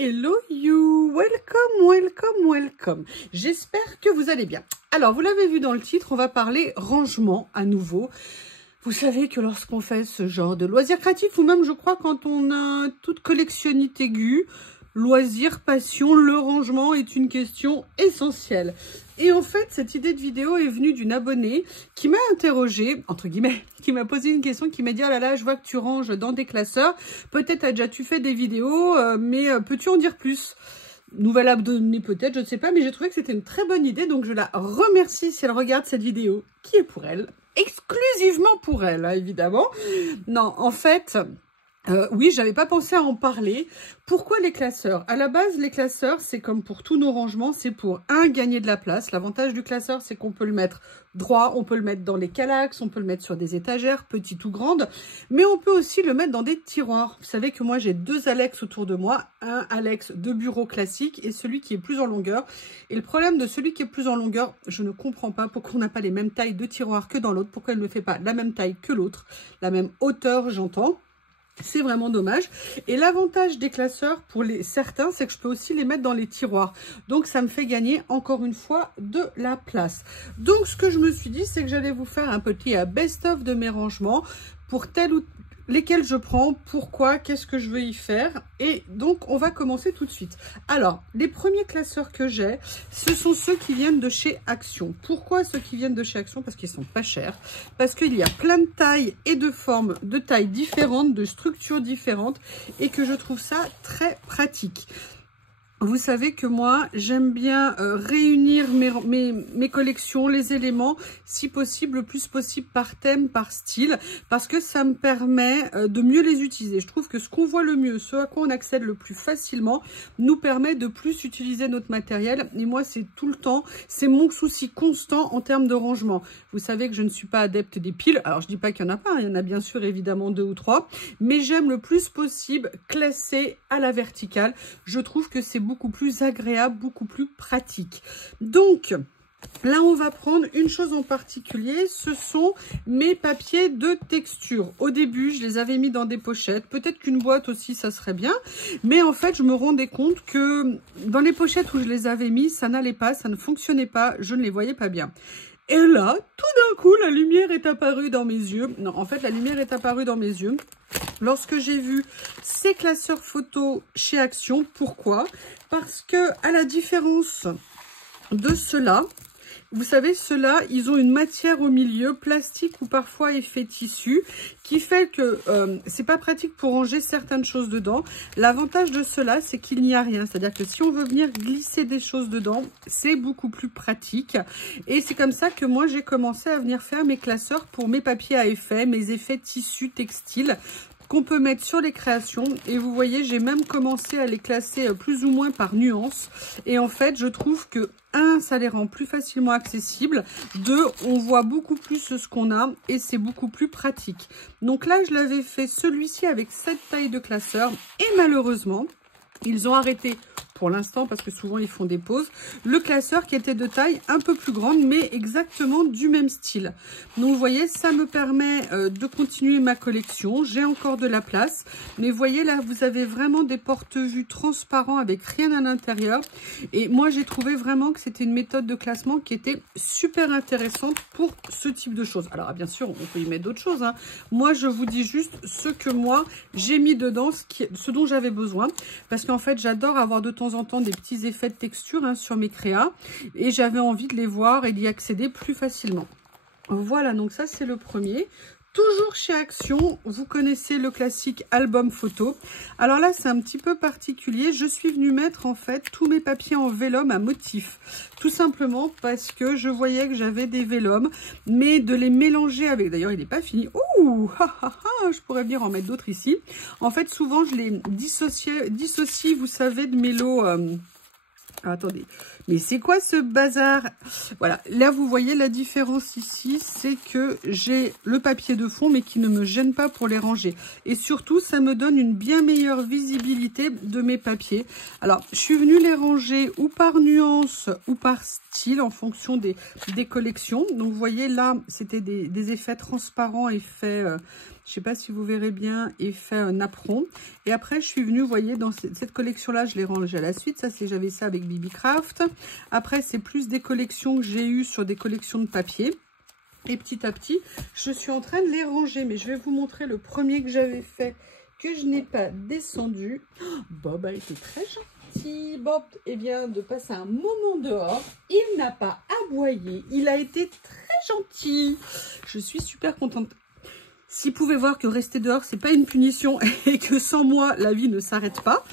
Hello you, welcome. J'espère que vous allez bien. Alors, vous l'avez vu dans le titre, on va parler rangement à nouveau. Vous savez que lorsqu'on fait ce genre de loisirs créatifs, ou même je crois quand on a toute collectionnite aiguë, loisir, passion, le rangement est une question essentielle. Et en fait, cette idée de vidéo est venue d'une abonnée qui m'a interrogée, entre guillemets, qui m'a posé une question, qui m'a dit « Oh là là, je vois que tu ranges dans des classeurs, peut-être as déjà tu fait des vidéos, mais peux-tu en dire plus ?» Nouvelle abonnée peut-être, je ne sais pas, mais j'ai trouvé que c'était une très bonne idée, donc je la remercie si elle regarde cette vidéo, qui est pour elle, exclusivement pour elle, hein, évidemment. Non, en fait... oui, j'avais pas pensé à en parler. Pourquoi les classeurs? À la base, les classeurs, c'est comme pour tous nos rangements, c'est pour, gagner de la place. L'avantage du classeur, c'est qu'on peut le mettre droit, on peut le mettre dans les calax, on peut le mettre sur des étagères, petites ou grandes, mais on peut aussi le mettre dans des tiroirs. Vous savez que moi, j'ai deux Alex autour de moi, un Alex de bureau classique et celui qui est plus en longueur. Et le problème de celui qui est plus en longueur, je ne comprends pas pourquoi on n'a pas les mêmes tailles de tiroirs que dans l'autre, pourquoi elle ne fait pas la même taille que l'autre, la même hauteur, j'entends. C'est vraiment dommage. Et l'avantage des classeurs pour certains, c'est que je peux aussi les mettre dans les tiroirs. Donc, ça me fait gagner encore une fois de la place. Donc, ce que je me suis dit, c'est que j'allais vous faire un petit best-of de mes rangements pour tel ou lesquels je prends, pourquoi, qu'est-ce que je veux y faire. Et donc, on va commencer tout de suite. Alors, les premiers classeurs que j'ai, ce sont ceux qui viennent de chez Action. Pourquoi ceux qui viennent de chez Action? Parce qu'ils sont pas chers. Parce qu'il y a plein de tailles et de formes, de tailles différentes, de structures différentes. Et que je trouve ça très pratique. Vous savez que moi, j'aime bien réunir mes collections, les éléments, si possible, le plus possible par thème, par style, parce que ça me permet de mieux les utiliser. Je trouve que ce qu'on voit le mieux, ce à quoi on accède le plus facilement, nous permet de plus utiliser notre matériel. Et moi, c'est tout le temps, c'est mon souci constant en termes de rangement. Vous savez que je ne suis pas adepte des piles. Alors, je dis pas qu'il n'y en a pas, il y en a bien sûr évidemment 2 ou 3, mais j'aime le plus possible classer à la verticale. Je trouve que c'est beaucoup plus agréable, beaucoup plus pratique. Donc, là, on va prendre une chose en particulier, ce sont mes papiers de texture. Au début, je les avais mis dans des pochettes. Peut-être qu'une boîte aussi, ça serait bien. Mais en fait, je me rendais compte que dans les pochettes où je les avais mis, ça n'allait pas, ça ne fonctionnait pas, je ne les voyais pas bien. Et là, tout d'un coup, la lumière est apparue dans mes yeux. Non, en fait, la lumière est apparue dans mes yeux lorsque j'ai vu ces classeurs photos chez Action. Pourquoi? Parce que, à la différence de ceux-là, vous savez, ceux-là, ils ont une matière au milieu, plastique ou parfois effet tissu, qui fait que c'est pas pratique pour ranger certaines choses dedans. L'avantage de ceux-là, c'est qu'il n'y a rien. C'est-à-dire que si on veut venir glisser des choses dedans, c'est beaucoup plus pratique. Et c'est comme ça que moi, j'ai commencé à venir faire mes classeurs pour mes papiers à effet, mes effets tissus textiles, qu'on peut mettre sur les créations. Et vous voyez, j'ai même commencé à les classer plus ou moins par nuance. Et en fait, je trouve que 1, ça les rend plus facilement accessibles. 2, on voit beaucoup plus ce qu'on a et c'est beaucoup plus pratique. Donc là, je l'avais fait celui-ci avec cette taille de classeur. Et malheureusement, ils ont arrêté pour l'instant, parce que souvent ils font des pauses, le classeur qui était de taille un peu plus grande, mais exactement du même style. Donc vous voyez, ça me permet de continuer ma collection. J'ai encore de la place, mais vous voyez là, vous avez vraiment des porte-vues transparents avec rien à l'intérieur. Et moi, j'ai trouvé vraiment que c'était une méthode de classement qui était super intéressante pour ce type de choses. Alors bien sûr, on peut y mettre d'autres choses, hein. Moi, je vous dis juste ce que moi, j'ai mis dedans, ce dont j'avais besoin, parce qu'en fait, j'adore avoir de temps en temps des petits effets de texture sur mes créas et j'avais envie de les voir et d'y accéder plus facilement. Voilà, donc ça c'est le premier. Toujours chez Action, vous connaissez le classique album photo. Alors là, c'est un petit peu particulier. Je suis venue mettre en fait tous mes papiers en vélum à motif. Tout simplement parce que je voyais que j'avais des vélums, mais de les mélanger avec... D'ailleurs, il n'est pas fini. Ouh, je pourrais bien en mettre d'autres ici. En fait, souvent, je les dissocie, vous savez, de mes lots... attendez, mais c'est quoi ce bazar? Voilà, là vous voyez la différence ici, c'est que j'ai le papier de fond mais qui ne me gêne pas pour les ranger. Et surtout, ça me donne une bien meilleure visibilité de mes papiers. Alors, je suis venue les ranger ou par nuance ou par style en fonction des collections. Donc vous voyez là, c'était des effets transparents, effets... Je ne sais pas si vous verrez bien, effet napperon. Et après, je suis venue, vous voyez, dans cette collection-là, je l'ai rangée à la suite. Ça, j'avais ça avec Bibi Craft. Après, c'est plus des collections que j'ai eues sur des collections de papier. Et petit à petit, je suis en train de les ranger. Mais je vais vous montrer le premier que j'avais fait, que je n'ai pas descendu. Bob a été très gentil. Bob vient de passer un moment dehors. Il n'a pas aboyé. Il a été très gentil. Je suis super contente. S'il pouvait voir que rester dehors, c'est pas une punition et que sans moi, la vie ne s'arrête pas,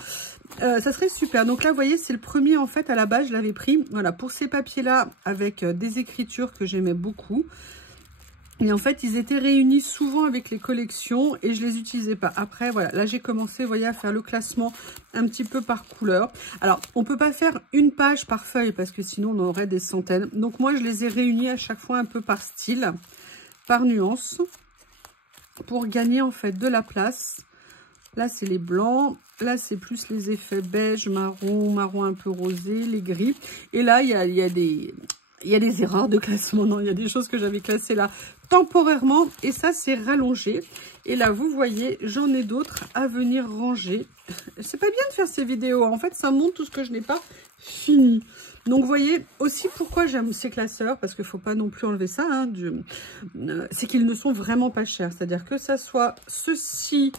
ça serait super. Donc là, vous voyez, c'est le premier, en fait, à la base, je l'avais pris. Voilà, pour ces papiers-là, avec des écritures que j'aimais beaucoup. Et en fait, ils étaient réunis souvent avec les collections et je les utilisais pas. Après, voilà, là, j'ai commencé, vous voyez, à faire le classement un petit peu par couleur. Alors, on peut pas faire une page par feuille parce que sinon, on aurait des centaines. Donc, moi, je les ai réunis à chaque fois un peu par style, par nuance, pour gagner, en fait, de la place. Là, c'est les blancs. Là, c'est plus les effets beige, marron, marron un peu rosé, les gris. Et là, il y a des erreurs de classement. Non, il y a des choses que j'avais classées là temporairement. Et ça, c'est rallongé. Et là, vous voyez, j'en ai d'autres à venir ranger. C'est pas bien de faire ces vidéos. En fait, ça montre tout ce que je n'ai pas fini. Donc, vous voyez aussi pourquoi j'aime ces classeurs. Parce qu'il ne faut pas non plus enlever ça. Hein, c'est qu'ils ne sont vraiment pas chers. C'est-à-dire que ça soit ceci...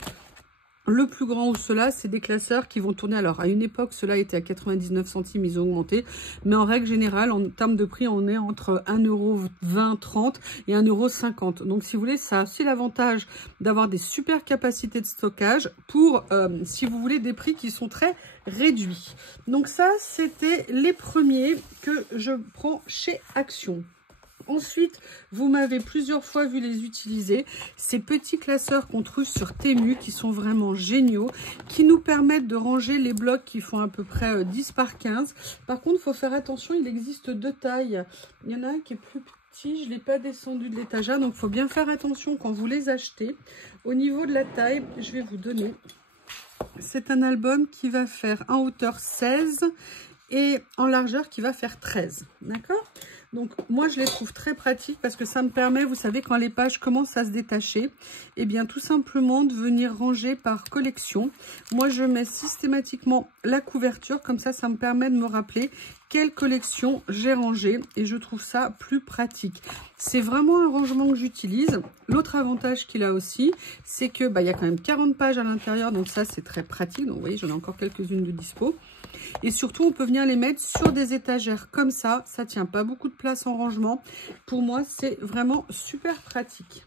Le plus grand ou cela, c'est des classeurs qui vont tourner. Alors, à une époque, cela était à 99 centimes, ils ont augmenté. Mais en règle générale, en termes de prix, on est entre 1,20 €, 30 et 1,50 €. Donc, si vous voulez, ça a aussi l'avantage d'avoir des super capacités de stockage pour, si vous voulez, des prix qui sont très réduits. Donc, ça, c'était les premiers que je prends chez Action. Ensuite, vous m'avez plusieurs fois vu les utiliser. Ces petits classeurs qu'on trouve sur Temu qui sont vraiment géniaux, qui nous permettent de ranger les blocs qui font à peu près 10 par 15. Par contre, il faut faire attention, il existe deux tailles. Il y en a un qui est plus petit, je ne l'ai pas descendu de l'étagère, donc il faut bien faire attention quand vous les achetez. Au niveau de la taille, je vais vous donner. C'est un album qui va faire en hauteur 16 et en largeur qui va faire 13. D'accord ? Donc, moi, je les trouve très pratiques parce que ça me permet, vous savez, quand les pages commencent à se détacher, eh bien, tout simplement de venir ranger par collection. Moi, je mets systématiquement la couverture. Comme ça me permet de me rappeler quelle collection j'ai rangée et je trouve ça plus pratique. C'est vraiment un rangement que j'utilise. L'autre avantage qu'il a aussi, c'est que il y a quand même 40 pages à l'intérieur, donc ça, c'est très pratique. Donc, vous voyez, j'en ai encore quelques-unes de dispo. Et surtout, on peut venir les mettre sur des étagères comme ça. Ça ne tient pas beaucoup de place en rangement. Pour moi, c'est vraiment super pratique.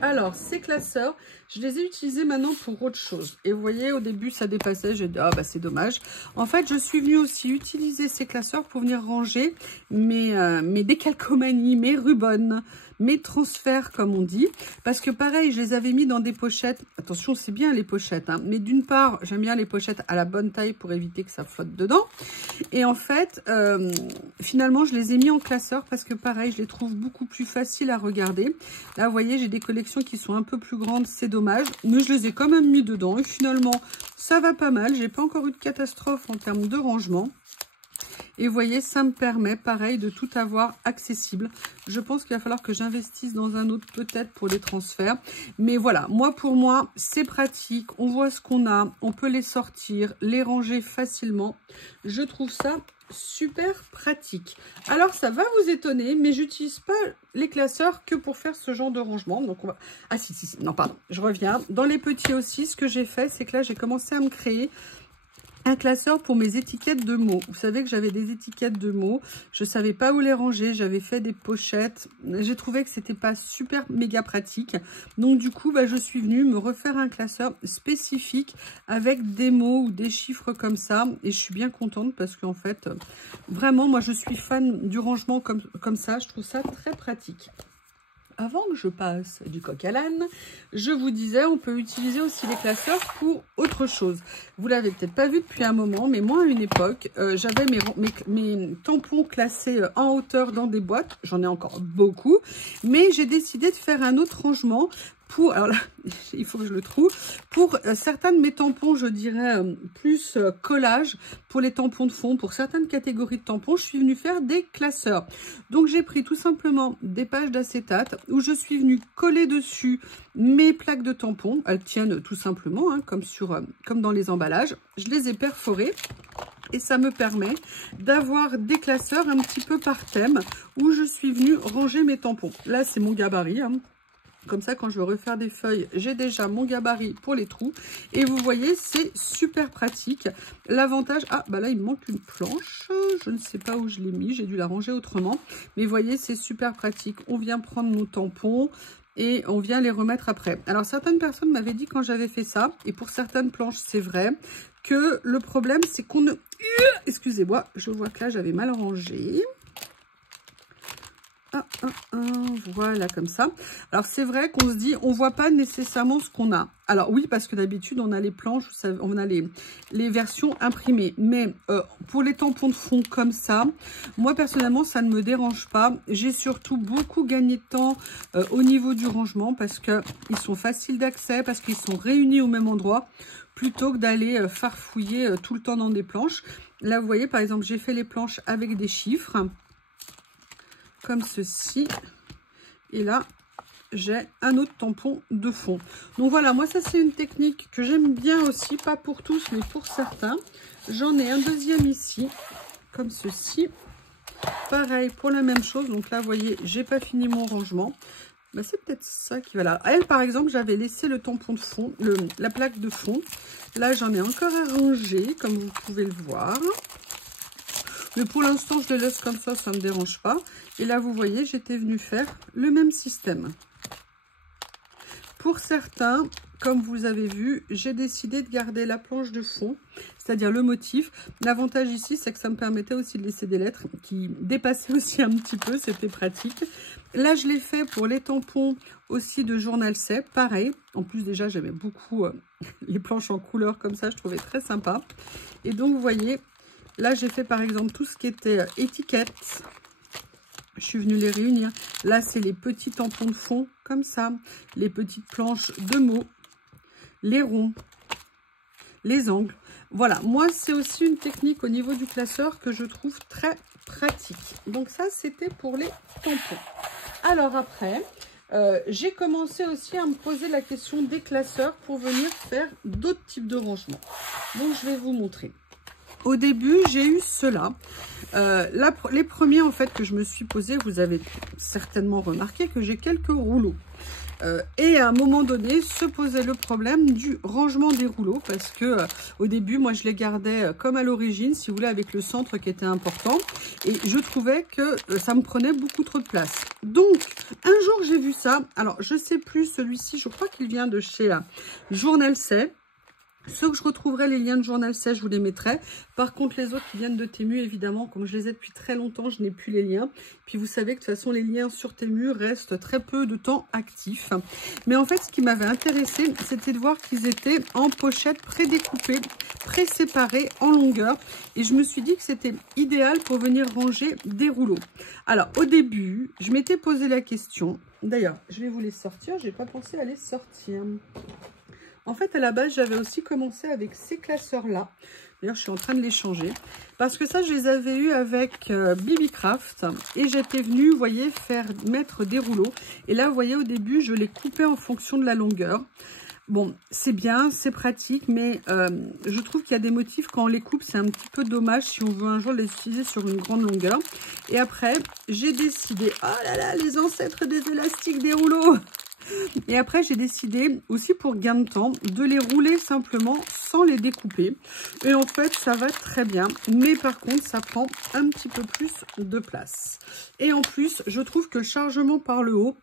Alors, ces classeurs, je les ai utilisés maintenant pour autre chose. Et vous voyez, au début, ça dépassait. J'ai dit, ah bah c'est dommage. En fait, je suis venue aussi utiliser ces classeurs pour venir ranger mes décalcomanies, mes rubans, mes transferts, comme on dit. Parce que pareil, je les avais mis dans des pochettes. Attention, c'est bien les pochettes, hein. Mais d'une part, j'aime bien les pochettes à la bonne taille pour éviter que ça flotte dedans. Et en fait, finalement, je les ai mis en classeur parce que pareil, je les trouve beaucoup plus faciles à regarder. Là, vous voyez, j'ai des collections qui sont un peu plus grandes, c'est dommage. Mais je les ai quand même mis dedans. Et finalement, ça va pas mal. J'ai pas encore eu de catastrophe en termes de rangement. Et vous voyez, ça me permet, pareil, de tout avoir accessible. Je pense qu'il va falloir que j'investisse dans un autre, peut-être, pour les transferts. Mais voilà, pour moi, c'est pratique. On voit ce qu'on a. On peut les sortir, les ranger facilement. Je trouve ça super pratique. Alors, ça va vous étonner, mais j'utilise pas les classeurs que pour faire ce genre de rangement. Donc, on va... Ah, si, non, pardon, je reviens. Dans les petits aussi, ce que j'ai fait, c'est que là, j'ai commencé à me créer un classeur pour mes étiquettes de mots. Vous savez que j'avais des étiquettes de mots. Je savais pas où les ranger. J'avais fait des pochettes. J'ai trouvé que c'était pas super méga pratique. Donc du coup, je suis venue me refaire un classeur spécifique avec des mots ou des chiffres comme ça. Et je suis bien contente parce qu'en fait, vraiment, moi, je suis fan du rangement comme ça. Je trouve ça très pratique. Avant que je passe du coq à l'âne, je vous disais, on peut utiliser aussi les classeurs pour autre chose. Vous l'avez peut-être pas vu depuis un moment, mais moi, à une époque, j'avais mes tampons classés en hauteur dans des boîtes. J'en ai encore beaucoup, mais j'ai décidé de faire un autre rangement pour, alors là, il faut que je le trouve, pour certains de mes tampons, je dirais plus collage, pour les tampons de fond, pour certaines catégories de tampons, je suis venue faire des classeurs. Donc j'ai pris tout simplement des pages d'acétate où je suis venue coller dessus mes plaques de tampons. Elles tiennent tout simplement, hein, comme dans les emballages. Je les ai perforées. Et ça me permet d'avoir des classeurs un petit peu par thème où je suis venue ranger mes tampons. Là, c'est mon gabarit. Hein. Comme ça, quand je veux refaire des feuilles, j'ai déjà mon gabarit pour les trous. Et vous voyez, c'est super pratique. L'avantage... Ah, bah là, il me manque une planche. Je ne sais pas où je l'ai mis. J'ai dû la ranger autrement. Mais vous voyez, c'est super pratique. On vient prendre nos tampons et on vient les remettre après. Alors, certaines personnes m'avaient dit quand j'avais fait ça, et pour certaines planches, c'est vrai, que le problème, c'est qu'on ne... Excusez-moi, je vois que là, j'avais mal rangé. Voilà, comme ça. Alors, c'est vrai qu'on se dit, on voit pas nécessairement ce qu'on a. Alors, oui, parce que d'habitude, on a les planches, on a les versions imprimées. Mais pour les tampons de fond comme ça, moi, personnellement, ça ne me dérange pas. J'ai surtout beaucoup gagné de temps au niveau du rangement parce qu'ils sont faciles d'accès, parce qu'ils sont réunis au même endroit, plutôt que d'aller farfouiller tout le temps dans des planches. Là, vous voyez, par exemple, j'ai fait les planches avec des chiffres, comme ceci. Et là, j'ai un autre tampon de fond. Donc voilà, moi, ça, c'est une technique que j'aime bien aussi. Pas pour tous, mais pour certains. J'en ai un deuxième ici, comme ceci. Pareil, pour la même chose. Donc là, vous voyez, j'ai pas fini mon rangement. Bah, c'est peut-être ça qui va là. Elle, par exemple, j'avais laissé le tampon de fond, la plaque de fond. Là, j'en ai encore à ranger, comme vous pouvez le voir. Mais pour l'instant, je le laisse comme ça ne me dérange pas. Et là, vous voyez, j'étais venue faire le même système. Pour certains, comme vous avez vu, j'ai décidé de garder la planche de fond, c'est-à-dire le motif. L'avantage ici, c'est que ça me permettait aussi de laisser des lettres qui dépassaient aussi un petit peu, c'était pratique. Là, je l'ai fait pour les tampons aussi de Journal C, pareil. En plus, déjà, j'aimais beaucoup les planches en couleur comme ça, je trouvais très sympa. Et donc, vous voyez, là, j'ai fait par exemple tout ce qui était étiquettes. Je suis venue les réunir. Là, c'est les petits tampons de fond, comme ça. Les petites planches de mots. Les ronds. Les angles. Voilà, moi, c'est aussi une technique au niveau du classeur que je trouve très pratique. Donc ça, c'était pour les tampons. Alors après, j'ai commencé aussi à me poser la question des classeurs pour venir faire d'autres types de rangements. Donc, je vais vous montrer. Au début, j'ai eu cela. Les premiers, en fait, que je me suis posé, vous avez certainement remarqué que j'ai quelques rouleaux. Et à un moment donné, se posait le problème du rangement des rouleaux. Parce que au début, moi, je les gardais comme à l'origine, si vous voulez, avec le centre qui était important. Et je trouvais que ça me prenait beaucoup trop de place. Donc, un jour, j'ai vu ça. Alors, je sais plus, celui-ci, je crois qu'il vient de chez Journal C. Ceux que je retrouverai, les liens de Journal C, je vous les mettrai. Par contre, les autres qui viennent de Temu, évidemment, comme je les ai depuis très longtemps, je n'ai plus les liens. Puis vous savez que de toute façon, les liens sur Temu restent très peu de temps actifs. Mais en fait, ce qui m'avait intéressé, c'était de voir qu'ils étaient en pochette prédécoupée, pré-séparés en longueur. Et je me suis dit que c'était idéal pour venir ranger des rouleaux. Alors, au début, je m'étais posé la question. D'ailleurs, je vais vous les sortir. Je n'ai pas pensé à les sortir. En fait, à la base, j'avais aussi commencé avec ces classeurs-là. D'ailleurs, je suis en train de les changer. Parce que ça, je les avais eus avec Bibicraft. Et j'étais venue, vous voyez, mettre des rouleaux. Et là, vous voyez, au début, je les coupais en fonction de la longueur. Bon, c'est bien, c'est pratique, mais je trouve qu'il y a des motifs, quand on les coupe, c'est un petit peu dommage si on veut un jour les utiliser sur une grande longueur. Et après, j'ai décidé, oh là là, les ancêtres des élastiques des rouleaux. Et après, j'ai décidé, aussi pour gain de temps, de les rouler simplement sans les découper. Et en fait, ça va très bien. Mais par contre, ça prend un petit peu plus de place. Et en plus, je trouve que le chargement par le haut,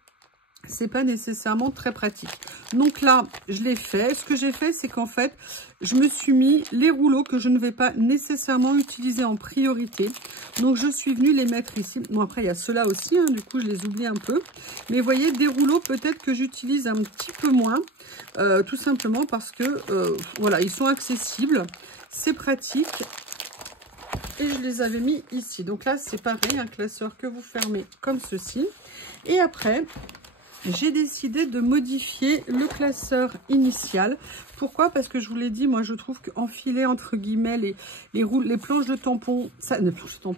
c'est pas nécessairement très pratique. Donc là, je l'ai fait. Ce que j'ai fait, c'est qu'en fait, je me suis mis les rouleaux que je ne vais pas nécessairement utiliser en priorité. Donc, je suis venue les mettre ici. Bon, après, il y a ceux-là aussi. Hein, du coup, je les oublie un peu. Mais vous voyez, des rouleaux, peut-être que j'utilise un petit peu moins. Tout simplement parce que, voilà, ils sont accessibles. C'est pratique. Et je les avais mis ici. Donc là, c'est pareil, un classeur que vous fermez comme ceci. Et après, j'ai décidé de modifier le classeur initial. Pourquoi? Parce que je vous l'ai dit, moi je trouve qu'enfiler entre guillemets les planches de tampons,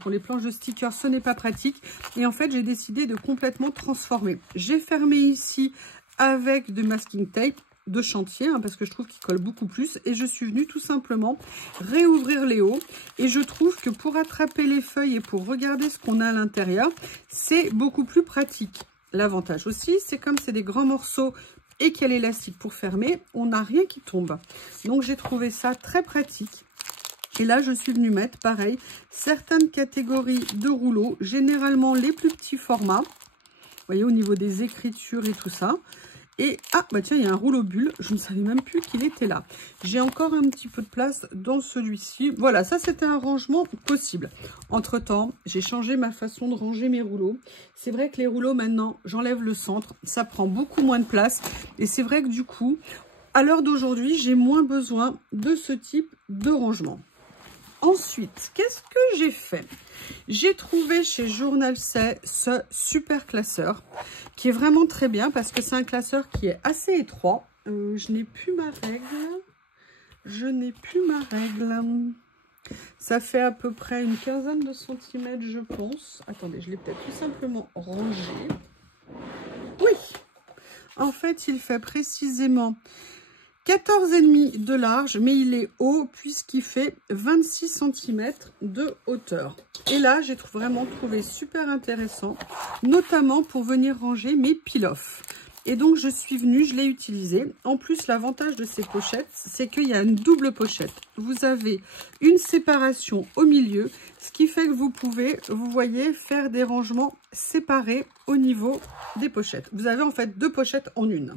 les planches de stickers, ce n'est pas pratique. Et en fait, j'ai décidé de complètement transformer. J'ai fermé ici avec du masking tape de chantier, hein, parce que je trouve qu'il colle beaucoup plus, et je suis venue tout simplement réouvrir les hauts, et je trouve que pour attraper les feuilles et pour regarder ce qu'on a à l'intérieur, c'est beaucoup plus pratique. L'avantage aussi, c'est comme c'est des grands morceaux et qu'il y a l'élastique pour fermer, on n'a rien qui tombe. Donc j'ai trouvé ça très pratique. Et là, je suis venue mettre, pareil, certaines catégories de rouleaux, généralement les plus petits formats. Vous voyez, au niveau des écritures et tout ça. Et, ah, bah tiens, il y a un rouleau bulle. Je ne savais même plus qu'il était là. J'ai encore un petit peu de place dans celui-ci. Voilà, ça, c'était un rangement possible. Entre-temps, j'ai changé ma façon de ranger mes rouleaux. C'est vrai que les rouleaux, maintenant, j'enlève le centre. Ça prend beaucoup moins de place. Et c'est vrai que du coup, à l'heure d'aujourd'hui, j'ai moins besoin de ce type de rangement. Ensuite, qu'est-ce que j'ai fait? J'ai trouvé chez Journal C ce super classeur qui est vraiment très bien parce que c'est un classeur qui est assez étroit. Je n'ai plus ma règle. Je n'ai plus ma règle. Ça fait à peu près une quinzaine de centimètres, je pense. Attendez, je l'ai peut-être tout simplement rangé. Oui! En fait, il fait précisément 14,5 de large, mais il est haut puisqu'il fait 26 cm de hauteur. Et là, j'ai vraiment trouvé super intéressant, notamment pour venir ranger mes peel-off. Et donc, je suis venue, je l'ai utilisé. En plus, l'avantage de ces pochettes, c'est qu'il y a une double pochette. Vous avez une séparation au milieu, ce qui fait que vous pouvez, vous voyez, faire des rangements séparés au niveau des pochettes. Vous avez en fait deux pochettes en une.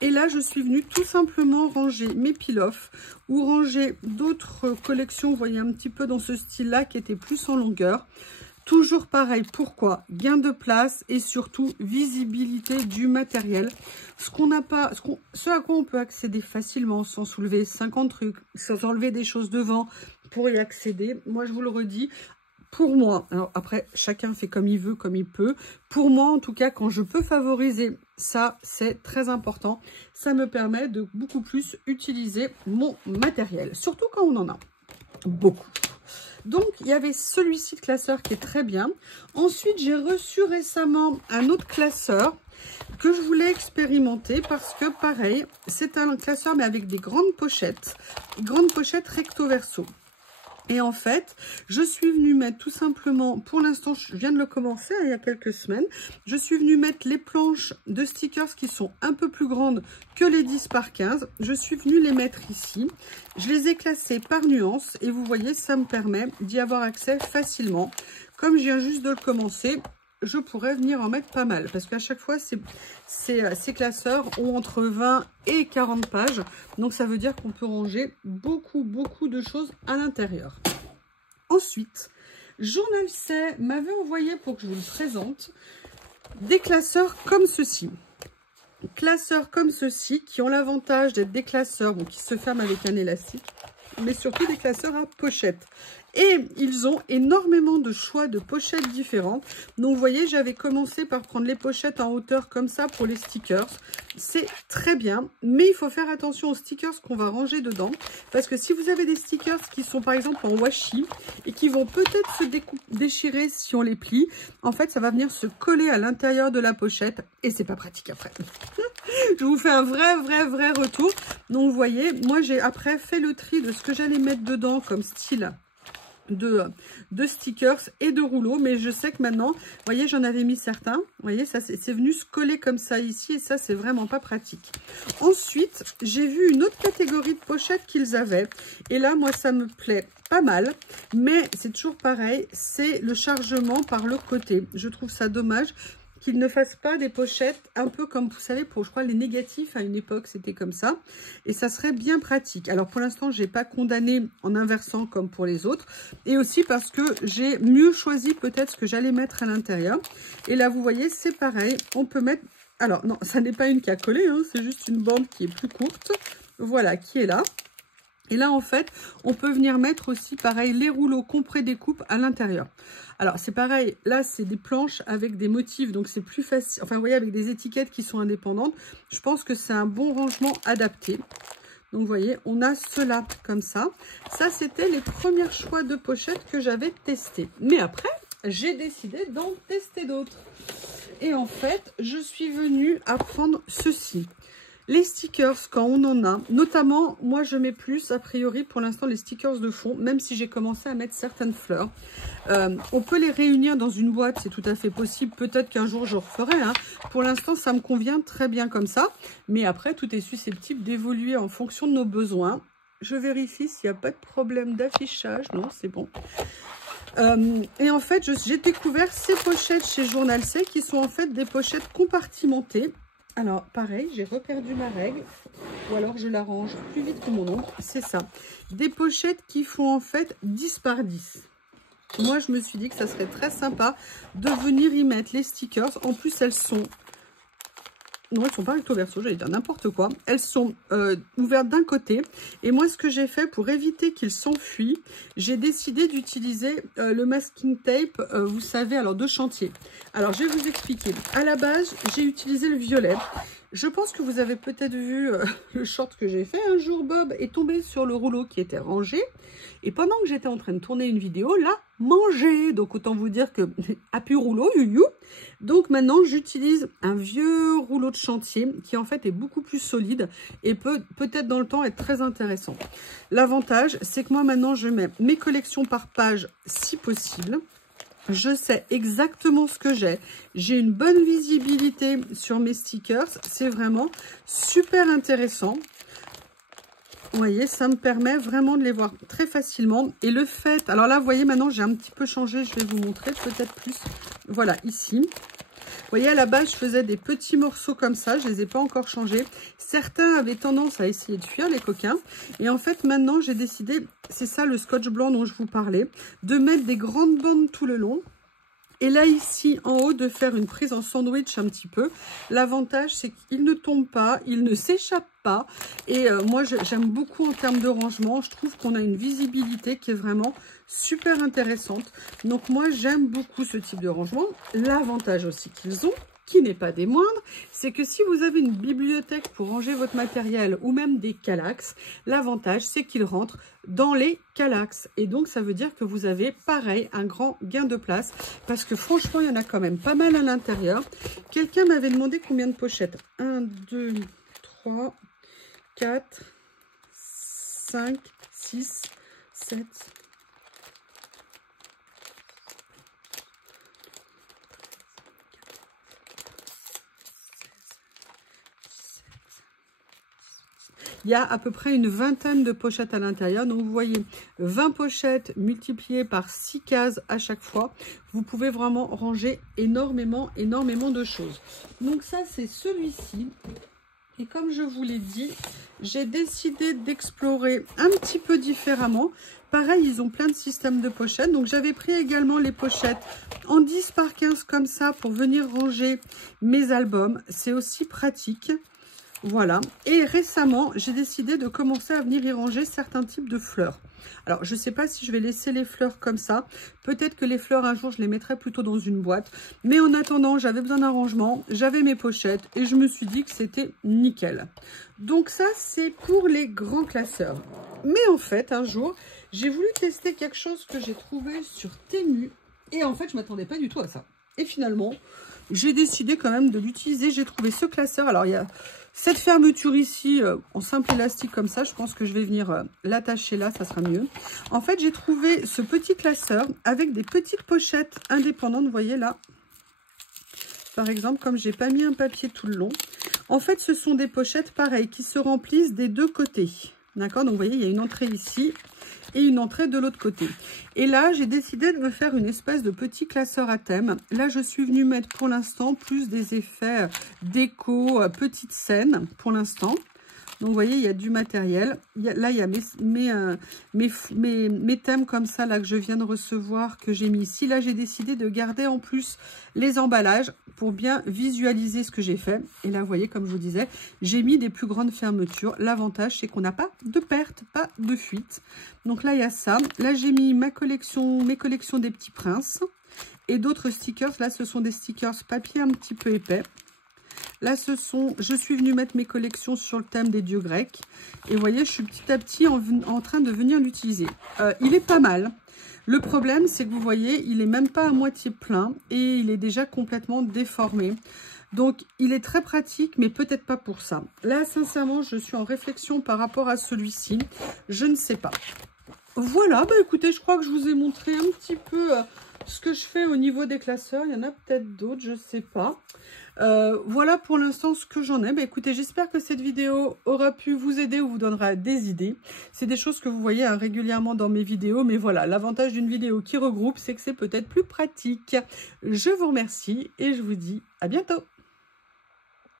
Et là, je suis venue tout simplement ranger mes peel-off ou ranger d'autres collections, vous voyez, un petit peu dans ce style-là qui était plus en longueur. Toujours pareil, pourquoi? Gain de place et surtout visibilité du matériel. Ce à quoi on peut accéder facilement sans soulever 50 trucs, sans enlever des choses devant pour y accéder. Moi, je vous le redis. Pour moi, alors après, chacun fait comme il veut, comme il peut. Pour moi, en tout cas, quand je peux favoriser ça, c'est très important. Ça me permet de beaucoup plus utiliser mon matériel, surtout quand on en a beaucoup. Donc, il y avait celui-ci de classeur qui est très bien. Ensuite, j'ai reçu récemment un autre classeur que je voulais expérimenter parce que, pareil, c'est un classeur mais avec des grandes pochettes recto verso. Et en fait, je suis venue mettre tout simplement, pour l'instant, je viens de le commencer il y a quelques semaines, je suis venue mettre les planches de stickers qui sont un peu plus grandes que les 10 par 15. Je suis venue les mettre ici. Je les ai classées par nuance et vous voyez, ça me permet d'y avoir accès facilement. Comme je viens juste de le commencer, je pourrais venir en mettre pas mal parce qu'à chaque fois, ces classeurs ont entre 20 et 40 pages. Donc, ça veut dire qu'on peut ranger beaucoup de choses à l'intérieur. Ensuite, Journal C m'avait envoyé pour que je vous le présente des classeurs comme ceci. Classeurs comme ceci qui ont l'avantage d'être des classeurs qui se ferment avec un élastique, mais surtout des classeurs à pochette. Et ils ont énormément de choix de pochettes différentes. Donc, vous voyez, j'avais commencé par prendre les pochettes en hauteur comme ça pour les stickers. C'est très bien, mais il faut faire attention aux stickers qu'on va ranger dedans. Parce que si vous avez des stickers qui sont par exemple en washi et qui vont peut-être se déchirer si on les plie, en fait, ça va venir se coller à l'intérieur de la pochette et c'est pas pratique après. Je vous fais un vrai retour. Donc, vous voyez, moi, j'ai après fait le tri de ce que j'allais mettre dedans comme style de stickers et de rouleaux, mais je sais que maintenant, vous voyez, j'en avais mis certains, vous voyez, ça c'est venu se coller comme ça ici, et ça c'est vraiment pas pratique. Ensuite, j'ai vu une autre catégorie de pochettes qu'ils avaient, et là, moi, ça me plaît pas mal, mais c'est toujours pareil, c'est le chargement par le côté. Je trouve ça dommage qu'ils ne fassent pas des pochettes un peu comme, vous savez, pour, je crois, les négatifs, à une époque, c'était comme ça. Et ça serait bien pratique. Alors, pour l'instant, je n'ai pas condamné en inversant comme pour les autres. Et aussi parce que j'ai mieux choisi peut-être ce que j'allais mettre à l'intérieur. Et là, vous voyez, c'est pareil. On peut mettre... Alors, non, ça n'est pas une qui a collé, hein, c'est juste une bande qui est plus courte. Voilà, qui est là. Et là, en fait, on peut venir mettre aussi, pareil, les rouleaux comprès découpe à l'intérieur. Alors, c'est pareil, là, c'est des planches avec des motifs, donc c'est plus facile. Enfin, vous voyez, avec des étiquettes qui sont indépendantes. Je pense que c'est un bon rangement adapté. Donc, vous voyez, on a cela comme ça. Ça, c'était les premiers choix de pochettes que j'avais testés. Mais après, j'ai décidé d'en tester d'autres. Et en fait, je suis venue à prendre ceci. Les stickers, quand on en a, notamment, moi je mets plus, a priori, pour l'instant, les stickers de fond, même si j'ai commencé à mettre certaines fleurs. On peut les réunir dans une boîte, c'est tout à fait possible. Peut-être qu'un jour, je referai. Hein. Pour l'instant, ça me convient très bien comme ça. Mais après, tout est susceptible d'évoluer en fonction de nos besoins. Je vérifie s'il n'y a pas de problème d'affichage. Non, c'est bon. Et en fait, j'ai découvert ces pochettes chez Journal C qui sont en fait des pochettes compartimentées. Alors, pareil, j'ai reperdu ma règle, ou alors je la range plus vite que mon ombre, c'est ça. Des pochettes qui font en fait 10 par 10. Moi, je me suis dit que ça serait très sympa de venir y mettre les stickers. En plus, elles sont... Non, elles sont pas recto verso, j'allais dire n'importe quoi. Elles sont ouvertes d'un côté. Et moi, ce que j'ai fait pour éviter qu'ils s'enfuient, j'ai décidé d'utiliser le masking tape, vous savez, alors de chantier. Alors, je vais vous expliquer. À la base, j'ai utilisé le violet. Je pense que vous avez peut-être vu le short que j'ai fait. Un jour, Bob est tombé sur le rouleau qui était rangé. Et pendant que j'étais en train de tourner une vidéo, là, manger. Donc, autant vous dire que happy rouleau, you. Donc, maintenant, j'utilise un vieux rouleau de chantier qui, en fait, est beaucoup plus solide et peut peut-être dans le temps être très intéressant. L'avantage, c'est que moi, maintenant, je mets mes collections par page si possible. Je sais exactement ce que j'ai. J'ai une bonne visibilité sur mes stickers. C'est vraiment super intéressant. Vous voyez, ça me permet vraiment de les voir très facilement. Et le fait... Alors là, vous voyez, maintenant, j'ai un petit peu changé. Je vais vous montrer peut-être plus. Voilà, ici. Vous voyez, à la base, je faisais des petits morceaux comme ça. Je ne les ai pas encore changés. Certains avaient tendance à essayer de fuir, les coquins. Et en fait, maintenant, j'ai décidé, c'est ça le scotch blanc dont je vous parlais, de mettre des grandes bandes tout le long. Et là, ici, en haut, de faire une prise en sandwich un petit peu. L'avantage, c'est qu'il ne tombe pas, il ne s'échappe pas. Et moi, j'aime beaucoup en termes de rangement. Je trouve qu'on a une visibilité qui est vraiment super intéressante. Donc, moi, j'aime beaucoup ce type de rangement. L'avantage aussi qu'ils ont, qui n'est pas des moindres, c'est que si vous avez une bibliothèque pour ranger votre matériel ou même des calax, l'avantage c'est qu'ils rentrent dans les calax. Et donc ça veut dire que vous avez pareil un grand gain de place parce que franchement il y en a quand même pas mal à l'intérieur. Quelqu'un m'avait demandé combien de pochettes. 1, 2, 3, 4, 5, 6, 7... Il y a à peu près une vingtaine de pochettes à l'intérieur. Donc, vous voyez 20 pochettes multipliées par 6 cases à chaque fois. Vous pouvez vraiment ranger énormément de choses. Donc, ça, c'est celui-ci. Et comme je vous l'ai dit, j'ai décidé d'explorer un petit peu différemment. Pareil, ils ont plein de systèmes de pochettes. Donc, j'avais pris également les pochettes en 10 par 15 comme ça pour venir ranger mes albums. C'est aussi pratique. Voilà, et récemment, j'ai décidé de commencer à venir y ranger certains types de fleurs. Alors, je ne sais pas si je vais laisser les fleurs comme ça. Peut-être que les fleurs, un jour, je les mettrai plutôt dans une boîte. Mais en attendant, j'avais besoin d'un rangement, j'avais mes pochettes et je me suis dit que c'était nickel. Donc ça, c'est pour les grands classeurs. Mais en fait, un jour, j'ai voulu tester quelque chose que j'ai trouvé sur Temu. Et en fait, je ne m'attendais pas du tout à ça. Et finalement, j'ai décidé quand même de l'utiliser. J'ai trouvé ce classeur. Alors, il y a... cette fermeture ici, en simple élastique comme ça, je pense que je vais venir l'attacher là, ça sera mieux. En fait, j'ai trouvé ce petit classeur avec des petites pochettes indépendantes, vous voyez là. Par exemple, comme j'ai pas mis un papier tout le long. En fait, ce sont des pochettes pareilles qui se remplissent des deux côtés. D'accord? Donc, vous voyez, il y a une entrée ici et une entrée de l'autre côté. Et là, j'ai décidé de me faire une espèce de petit classeur à thème. Là, je suis venue mettre pour l'instant plus des effets déco, petites scènes pour l'instant. Donc, vous voyez, il y a du matériel. Là, il y a mes thèmes comme ça, là, que je viens de recevoir, que j'ai mis ici. Là, j'ai décidé de garder en plus les emballages pour bien visualiser ce que j'ai fait. Et là, vous voyez, comme je vous disais, j'ai mis des plus grandes fermetures. L'avantage, c'est qu'on n'a pas de perte, pas de fuite. Donc là, il y a ça. Là, j'ai mis mes collections des petits princes. Et d'autres stickers. Là, ce sont des stickers papier un petit peu épais. Là, je suis venue mettre mes collections sur le thème des dieux grecs. Et vous voyez, je suis petit à petit en train de venir l'utiliser. Il est pas mal. Le problème, c'est que vous voyez, il est même pas à moitié plein et il est déjà complètement déformé. Donc, il est très pratique, mais peut-être pas pour ça. Là, sincèrement, je suis en réflexion par rapport à celui-ci. Je ne sais pas. Voilà, bah écoutez, je crois que je vous ai montré un petit peu ce que je fais au niveau des classeurs. Il y en a peut-être d'autres, je ne sais pas. Voilà pour l'instant ce que j'en ai. Bah, écoutez, j'espère que cette vidéo aura pu vous aider ou vous donnera des idées. C'est des choses que vous voyez régulièrement dans mes vidéos. Mais voilà, l'avantage d'une vidéo qui regroupe, c'est que c'est peut-être plus pratique. Je vous remercie et je vous dis à bientôt.